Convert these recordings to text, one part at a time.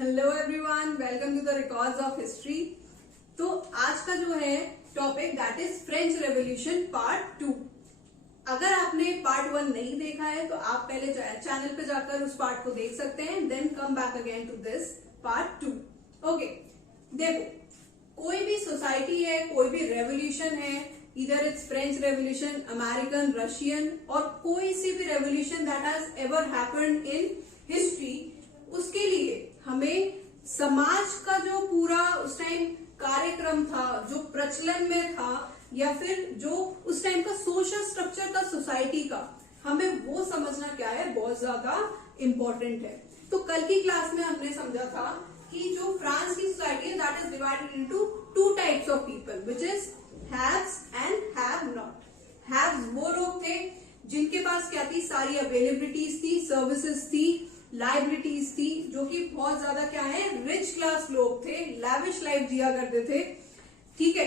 Hello everyone, welcome to the records of history. तो आज का जो है topic that is French Revolution part 2। अगर आपने पार्ट 1 नहीं देखा है तो आप पहले चैनल पे जाकर उस पार्ट को देख सकते हैं, then come back again to this part 2। Okay, देखो, कोई भी सोसाइटी है, कोई भी रेवोल्यूशन है, इधर it's French revolution, American, Russian, और कोई सी भी revolution that has ever happened in history, उसके लिए हमें समाज का जो पूरा उस टाइम कार्यक्रम था, जो प्रचलन में था, या फिर जो उस टाइम का सोशल स्ट्रक्चर था सोसाइटी का, हमें वो समझना क्या है, बहुत ज्यादा इंपॉर्टेंट है। तो कल की क्लास में हमने समझा था कि जो फ्रांस की सोसाइटी है that is divided into 2 types of people, which is haves and have not. Haves वो लोग थे जिनके पास क्या थी, सारी अवेलेबिलिटीज थी, सर्विसेज थी, लाइबिलिटीज थी, जो कि बहुत ज्यादा क्या है, रिच क्लास लोग थे, लैविश लाइफ जिया करते थे, ठीक है।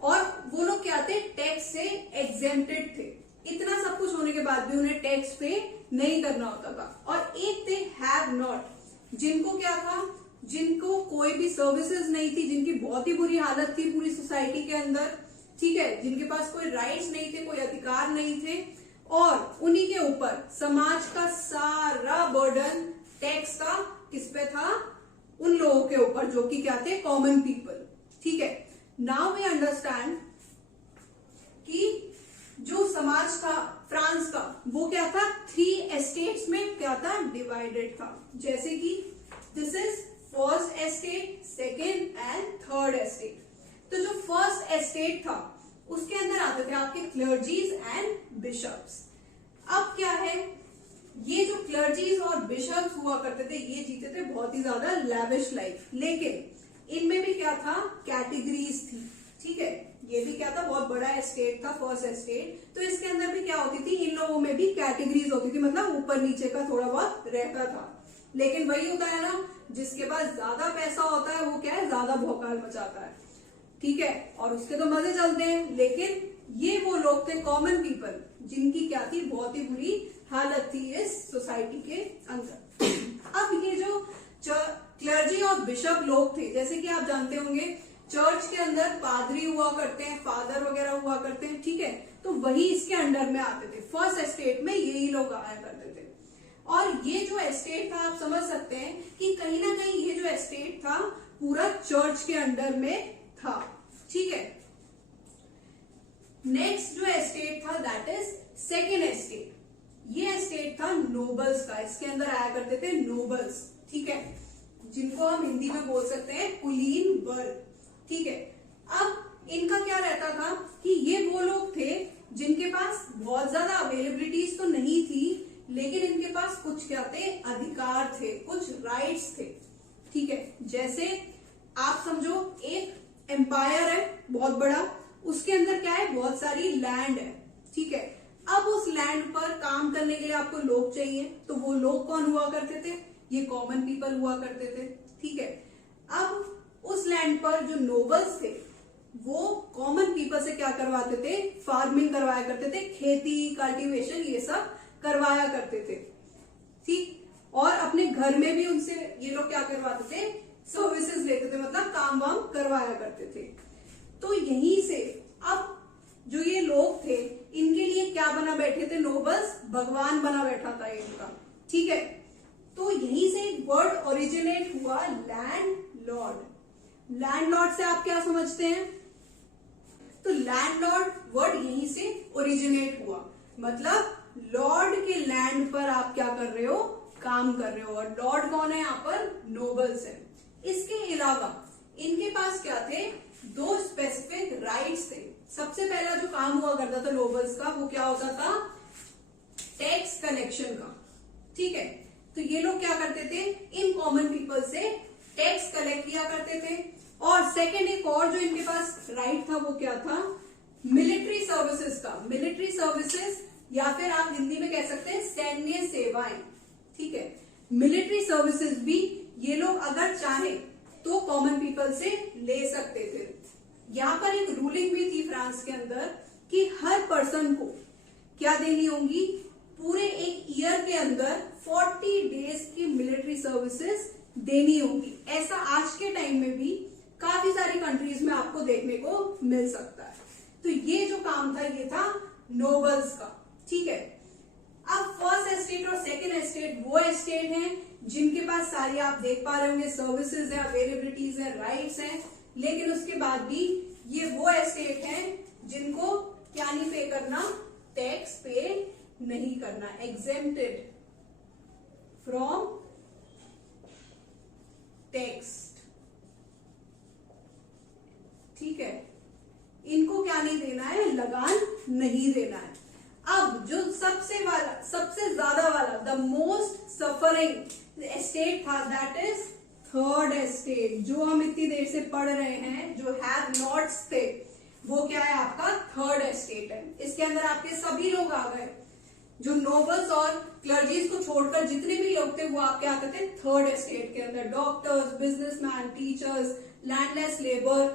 और वो लोग क्या थे, टैक्स से एग्जेम्प्टेड थे। इतना सब कुछ होने के बाद भी उन्हें टैक्स पे नहीं करना होता था। और एक थे हैव नॉट, जिनको क्या था, जिनको कोई भी सर्विसेज नहीं थी, जिनकी बहुत ही बुरी हालत थी पूरी सोसाइटी के अंदर, ठीक है, जिनके पास कोई राइट्स नहीं थे, कोई अधिकार नहीं थे, और उन्हीं के ऊपर समाज का सारा बर्डन टैक्स का किस पे था, उन लोगों के ऊपर जो कि क्या थे, कॉमन पीपल, ठीक है। नाउ वी अंडरस्टैंड कि जो समाज था फ्रांस का, वो क्या था, 3 एस्टेट्स में क्या था, डिवाइडेड था। जैसे कि this is first estate, second and third estate. तो जो फर्स्ट एस्टेट था उसके अंदर आते थे आपके क्लर्जीज एंड बिशप्स। अब क्या है, ये जो क्लर्जीज और बिशप्स हुआ करते थे, ये जीते थे बहुत ही ज्यादा लैविश लाइफ, लेकिन इनमें भी क्या था, कैटेगरीज थी, ठीक है। ये भी क्या था, बहुत बड़ा एस्टेट था, फर्स्ट एस्टेट, तो इसके अंदर भी क्या होती थी, इन लोगों में भी कैटेगरीज होती थी, मतलब ऊपर नीचे का थोड़ा बहुत रहता था। लेकिन वही होता है ना, जिसके पास ज्यादा पैसा होता है वो क्या है, ज्यादा भौकाल मचाता है, ठीक है, और उसके तो मजे चलते हैं। लेकिन ये वो लोग थे कॉमन पीपल, जिनकी क्या थी, बहुत ही बुरी हालत थी इस सोसाइटी के अंदर। अब ये जो क्लर्जी और बिशप लोग थे, जैसे कि आप जानते होंगे चर्च के अंदर पादरी हुआ करते हैं, फादर वगैरह हुआ करते हैं, ठीक है, तो वही इसके अंडर में आते थे। फर्स्ट एस्टेट में यही लोग आया करते थे। और ये जो एस्टेट था, आप समझ सकते हैं कि कहीं ना कहीं ये जो एस्टेट था पूरा चर्च के अंडर में था, ठीक है। नेक्स्ट जो एस्टेट था दैट इज सेकेंड एस्टेट। ये एस्टेट था नोबल्स का, इसके अंदर आया करते थे नोबल्स, ठीक है, जिनको हम हिंदी में बोल सकते हैं कुलीन वर्ग, ठीक है। अब इनका क्या रहता था कि ये वो लोग थे जिनके पास बहुत ज्यादा अवेलेबिलिटीज तो नहीं थी, लेकिन इनके पास कुछ क्या थे, अधिकार थे, कुछ राइट्स थे, ठीक है। जैसे आप समझो एक एम्पायर है बहुत बड़ा, उसके अंदर क्या है, बहुत सारी लैंड है, ठीक है। अब उस लैंड पर काम करने के लिए आपको लोग चाहिए, तो वो लोग कौन हुआ करते थे, ये कॉमन पीपल हुआ करते थे, ठीक है। अब उस लैंड पर जो नोबल्स थे वो कॉमन पीपल से क्या करवाते थे, फार्मिंग करवाया करते थे, खेती, कल्टीवेशन, ये सब करवाया करते थे, ठीक। और अपने घर में भी उनसे ये लोग क्या करवाते थे, सर्विसेज लेते थे, मतलब काम वाम करवाया करते थे। तो यहीं से अब जो ये लोग थे, इनके लिए क्या बना बैठे थे, नोबल्स भगवान बना बैठा था इनका, ठीक है। तो यहीं से एक वर्ड ओरिजिनेट हुआ, लैंड लॉर्ड। लैंड लॉर्ड से आप क्या समझते हैं, तो लैंड लॉर्ड वर्ड यहीं से ओरिजिनेट हुआ, मतलब लॉर्ड के लैंड पर आप क्या कर रहे हो, काम कर रहे हो। और लॉर्ड कौन है यहाँ पर, नोबल्स है। इसके अलावा इनके पास क्या थे, 2 स्पेसिफिक राइट्स थे। सबसे पहला जो काम हुआ करता था नोबल्स का, वो क्या होता था, टैक्स कलेक्शन का, ठीक है। तो ये लोग क्या करते थे, इन कॉमन पीपल से टैक्स कलेक्ट किया करते थे। और सेकेंड एक और जो इनके पास राइट था, वो क्या था, मिलिट्री सर्विसेज का। मिलिट्री सर्विसेज, या फिर आप हिंदी में कह सकते हैं सैन्य सेवाएं, ठीक है। मिलिट्री सर्विसेज भी ये लोग अगर चाहे तो कॉमन पीपल से ले सकते थे। यहाँ पर एक रूलिंग भी थी फ्रांस के अंदर कि हर पर्सन को क्या देनी होगी, पूरे एक ईयर के अंदर 40 डेज की मिलिट्री सर्विसेज देनी होगी। ऐसा आज के टाइम में भी काफी सारी कंट्रीज में आपको देखने को मिल सकता है। तो ये जो काम था ये था नोबल्स का, ठीक है। अब फर्स्ट एस्टेट और सेकंड एस्टेट वो एस्टेट हैं जिनके पास सारी आप देख पा रहे होंगे सर्विसेज है, अवेलेबिलिटीज है, राइट्स हैं, लेकिन उसके बाद भी ये वो एस्टेट हैं जिनको क्या नहीं पे करना, टैक्स पे नहीं करना, एग्जेम्प्टेड फ्रॉम टैक्स, ठीक है। इनको क्या नहीं देना है, लगान नहीं देना है। अब जो सबसे ज्यादा वाला द मोस्ट सफरिंग एस्टेट था, दैट इज थर्ड एस्टेट, जो हम इतनी देर से पढ़ रहे हैं, जो हैव नॉट्स थे, वो क्या है आपका थर्ड एस्टेट है। इसके अंदर आपके सभी लोग आ गए, जो नोबल्स और क्लर्जीज को छोड़कर जितने भी लोग थे वो आपके आते थे थर्ड एस्टेट के अंदर। Doctors, businessman, teachers, landless labour,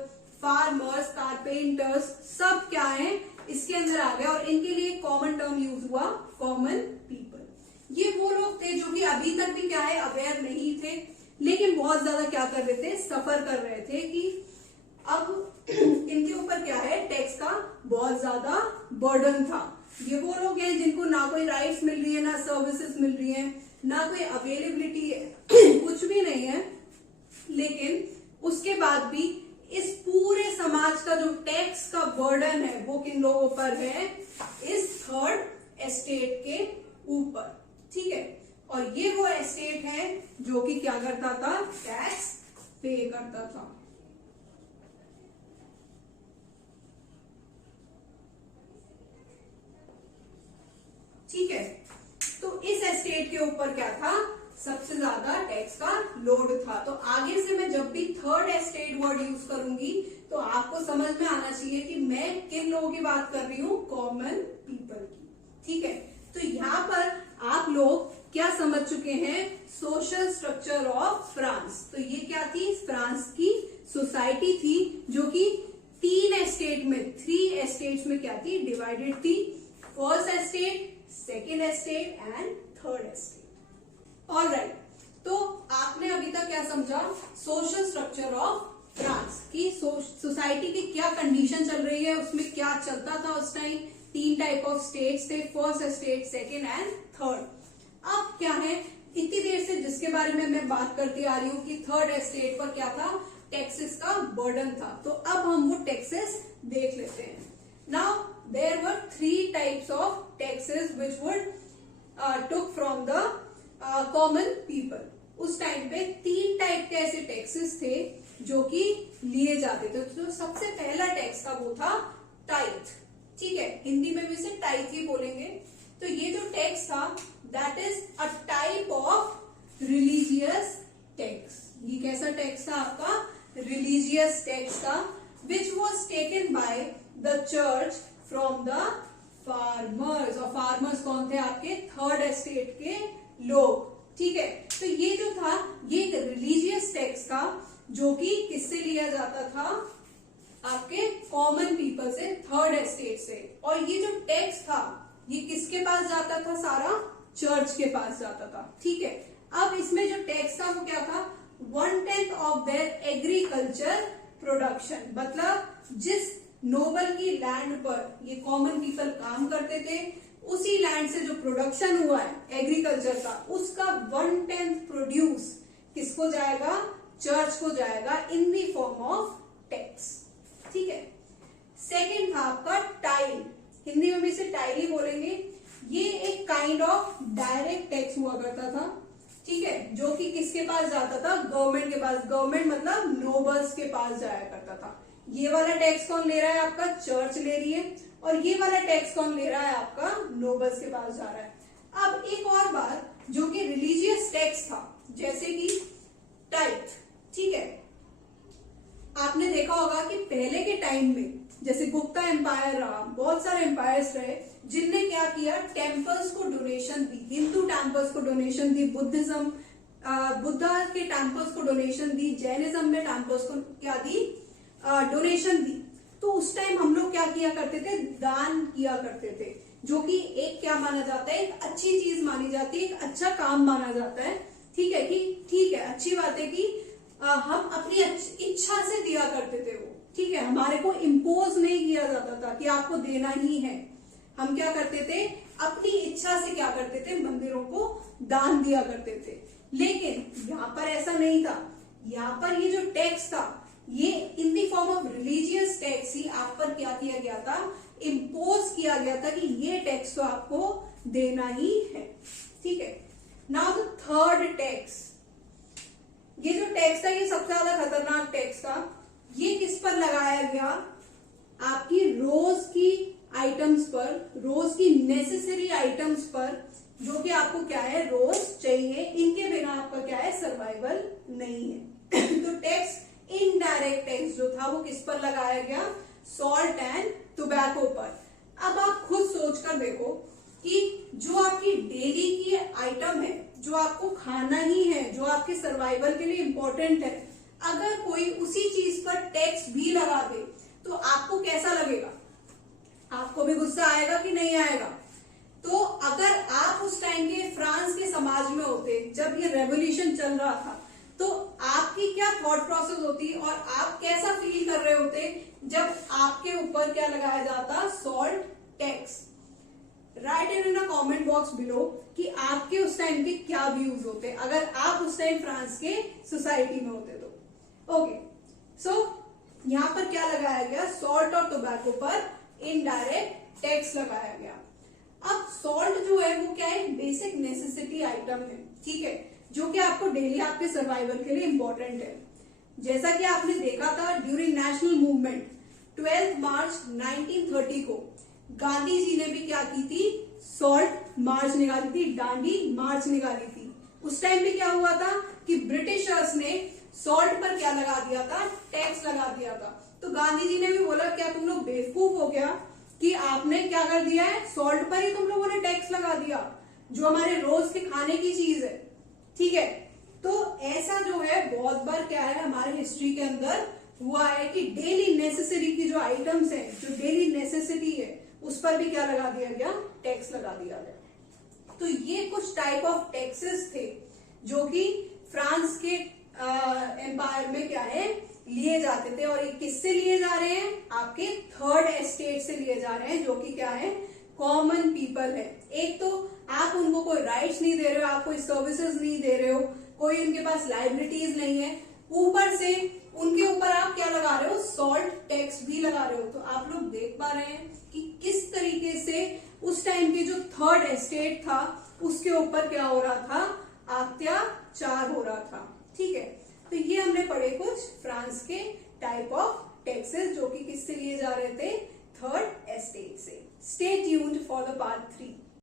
farmers, carpenters, सब क्या है इसके अंदर आ गए। और इनके लिए कॉमन टर्म यूज हुआ, कॉमन पीपल। ये वो लोग थे जो कि अभी तक भी क्या है अवेयर नहीं थे, लेकिन बहुत ज्यादा क्या कर रहे थे, सफर कर रहे थे कि अब इनके ऊपर क्या है, टैक्स का बहुत ज्यादा बर्डन था। ये वो लोग हैं जिनको ना कोई राइट्स मिल रही है, ना सर्विसेज मिल रही है, ना कोई अवेलेबिलिटी है, कुछ भी नहीं है, लेकिन उसके बाद भी इस पूरे समाज का जो टैक्स का बर्डन है वो किन लोगों पर है, इस थर्ड एस्टेट के ऊपर, ठीक है। और ये वो एस्टेट है जो कि क्या करता था, टैक्स पे करता था। ठीक है, तो इस एस्टेट के ऊपर क्या था, सबसे ज्यादा टैक्स का लोड था। तो आगे से मैं जब भी थर्ड एस्टेट वर्ड यूज करूंगी तो आपको समझ में आना चाहिए कि मैं किन लोगों की बात कर रही हूँ, कॉमन पीपल की, ठीक है। तो यहाँ पर आप लोग क्या समझ चुके हैं, सोशल स्ट्रक्चर ऑफ फ्रांस। तो ये क्या थी, फ्रांस की सोसाइटी थी जो कि तीन एस्टेट में, 3 एस्टेट्स में क्या थी, डिवाइडेड थी। First estate, second estate and third estate. Alright, तो आपने अभी तक क्या समझा, सोशल स्ट्रक्चर ऑफ फ्रांस की सोसाइटी की क्या कंडीशन चल रही है, उसमें क्या चलता था उस टाइम। 3 टाइप ऑफ स्टेट्स थे, first estate, second and third. अब क्या है, इतनी देर से जिसके बारे में मैं बात करती आ रही हूँ कि थर्ड एस्टेट पर क्या था, टैक्सेस का बर्डन था। तो अब हम वो टैक्सेस देख लेते हैं। Now there were 3 types of taxes which would took from the common people. उस टाइम पे 3 टाइप के ऐसे टैक्सेस थे जो कि लिए जाते थे। तो सबसे पहला टैक्स था वो था टाइथ, ठीक है, हिंदी में भी इसे टाइथ ही बोलेंगे। तो ये जो टैक्स था that is a type of religious tax. ये कैसा टैक्स था आपका, रिलीजियस टैक्स था, which was taken by the church from the farmers. और फार्मर्स कौन थे, आपके थर्ड एस्टेट के लोग, ठीक है। तो ये जो था ये एक रिलीजियस टैक्स था जो कि किससे लिया जाता था, आपके कॉमन पीपल से, थर्ड एस्टेट से। और ये जो टैक्स था ये किसके पास जाता था, सारा चर्च के पास जाता था, ठीक है। अब इसमें जो टैक्स था वो क्या था, 1/10 ऑफ देयर एग्रीकल्चर प्रोडक्शन। मतलब जिस नोबल की लैंड पर ये कॉमन पीपल काम करते थे, उसी लैंड से जो प्रोडक्शन हुआ है एग्रीकल्चर का, उसका 1/10 प्रोड्यूस किसको जाएगा, चर्च को जाएगा, इन दी फॉर्म ऑफ टैक्स, ठीक है। सेकेंड था आपका टाइल, हिंदी में भी इसे टाइल ही बोलेंगे। ये एक काइंड ऑफ डायरेक्ट टैक्स हुआ करता था, ठीक है, जो कि किसके पास जाता था, गवर्नमेंट के पास। गवर्नमेंट मतलब नोबल्स के पास जाया करता था। ये वाला टैक्स कौन ले रहा है, आपका चर्च ले रही है। और ये वाला टैक्स कौन ले रहा है, आपका नोबल्स के पास जा रहा है। अब एक और बात जो कि रिलीजियस टैक्स था, जैसे कि टाइथ, ठीक है। आपने देखा होगा कि पहले के टाइम में जैसे गुप्ता एम्पायर रहा, बहुत सारे एम्पायर्स रहे जिनने क्या किया, टेम्पल्स को डोनेशन दी, हिंदू टेम्पल्स को डोनेशन दी, बुद्धिज्म बुद्धा के टेम्पल्स को डोनेशन दी, जैनिज्म में टेम्पल्स को क्या दी, डोनेशन दी। तो उस टाइम हम लोग क्या किया करते थे, दान किया करते थे, जो कि एक क्या माना जाता है, एक अच्छी चीज मानी जाती है, एक अच्छा काम माना जाता है, ठीक है कि ठीक है, अच्छी बात है कि हम अपनी इच्छा से दिया करते थे वो, ठीक है, हमारे को इम्पोज नहीं किया जाता था कि आपको देना ही है। हम क्या करते थे, अपनी इच्छा से क्या करते थे, मंदिरों को दान दिया करते थे। लेकिन यहाँ पर ऐसा नहीं था। यहाँ पर ये जो टैक्स था ये in the form of religious tax ही आप पर क्या किया गया था, इम्पोज किया गया था कि ये टैक्स तो आपको देना ही है, ठीक है। नाउ द थर्ड टैक्स, ये जो टैक्स था ये सबसे ज्यादा खतरनाक टैक्स था। ये किस पर लगाया गया, आपकी रोज की आइटम्स पर, रोज की नेसेसरी आइटम्स पर, जो कि आपको क्या है, रोज चाहिए, इनके बिना आपका क्या है, सर्वाइवल नहीं है। तो टैक्स, इनडायरेक्ट टैक्स जो था वो किस पर लगाया गया, सॉल्ट एंड टोबैको पर। अब आप खुद सोच कर देखो कि जो आपकी डेली की आइटम है, जो आपको खाना ही है, जो आपके सर्वाइवल के लिए इंपॉर्टेंट है, अगर कोई उसी चीज पर टैक्स भी लगा दे तो आपको कैसा लगेगा, आपको भी गुस्सा आएगा कि नहीं आएगा। तो अगर आप उस टाइम के फ्रांस के समाज में होते जब ये रेवोल्यूशन चल रहा था, तो आपकी क्या थॉट प्रोसेस होती और आप कैसा फील कर रहे होते जब आपके ऊपर क्या लगाया जाता, salt tax. Right in the comment box below कि आपके उस टाइम के क्या व्यूज होते अगर आप उस टाइम फ्रांस के सोसाइटी में होते तो। ओके, सो यहाँ पर क्या लगाया गया, सॉल्ट और टोबैको पर इनडायरेक्ट टैक्स लगाया गया। अब सॉल्ट जो है वो क्या है, बेसिक नेसेसिटी आइटम है, ठीक है, जो कि आपको डेली आपके सर्वाइवल के लिए इंपॉर्टेंट है। जैसा कि आपने देखा था ड्यूरिंग नेशनल मूवमेंट 12 मार्च 1930 को गांधी जी ने भी क्या की थी, सॉल्ट मार्च निकाली थी, डांडी मार्च निकाली थी। उस टाइम भी क्या हुआ था कि ब्रिटिशर्स ने सॉल्ट पर क्या लगा दिया था, टैक्स लगा दिया था। तो गांधी जी ने भी बोला क्या तुम लोग बेवकूफ हो गया कि आपने क्या कर दिया है, सॉल्ट पर ही तुम लोगों ने टैक्स लगा दिया, जो हमारे रोज के खाने की चीज है, ठीक है। तो ऐसा जो है बहुत बार क्या है हमारे हिस्ट्री के अंदर हुआ है कि डेली नेसेसरी की जो आइटम्स है, जो डेली नेसेसिटी है, उस पर भी क्या लगा दिया गया, टैक्स लगा दिया गया। तो ये कुछ टाइप ऑफ टैक्सेस थे जो कि फ्रांस के एम्पायर में क्या है, लिए जाते थे। और ये किससे लिए जा रहे हैं, आपके थर्ड एस्टेट से लिए जा रहे हैं, जो कि क्या है, कॉमन पीपल है। एक तो आप उनको कोई राइट्स नहीं दे रहे हो, आप कोई सर्विसेज नहीं दे रहे हो, कोई उनके पास लाइबिलिटीज नहीं है, ऊपर से उनके ऊपर आप क्या लगा रहे हो, सॉल्ट टैक्स भी लगा रहे हो। तो आप लोग देख पा रहे हैं कि किस तरीके से उस टाइम के जो थर्ड एस्टेट था उसके ऊपर क्या हो रहा था, अत्याचार हो रहा था, ठीक है। तो ये हमने पढ़े कुछ फ्रांस के टाइप ऑफ टैक्सेस जो कि किससे लिए जा रहे थे, थर्ड एस्टेट से। Stay tuned for the part 3।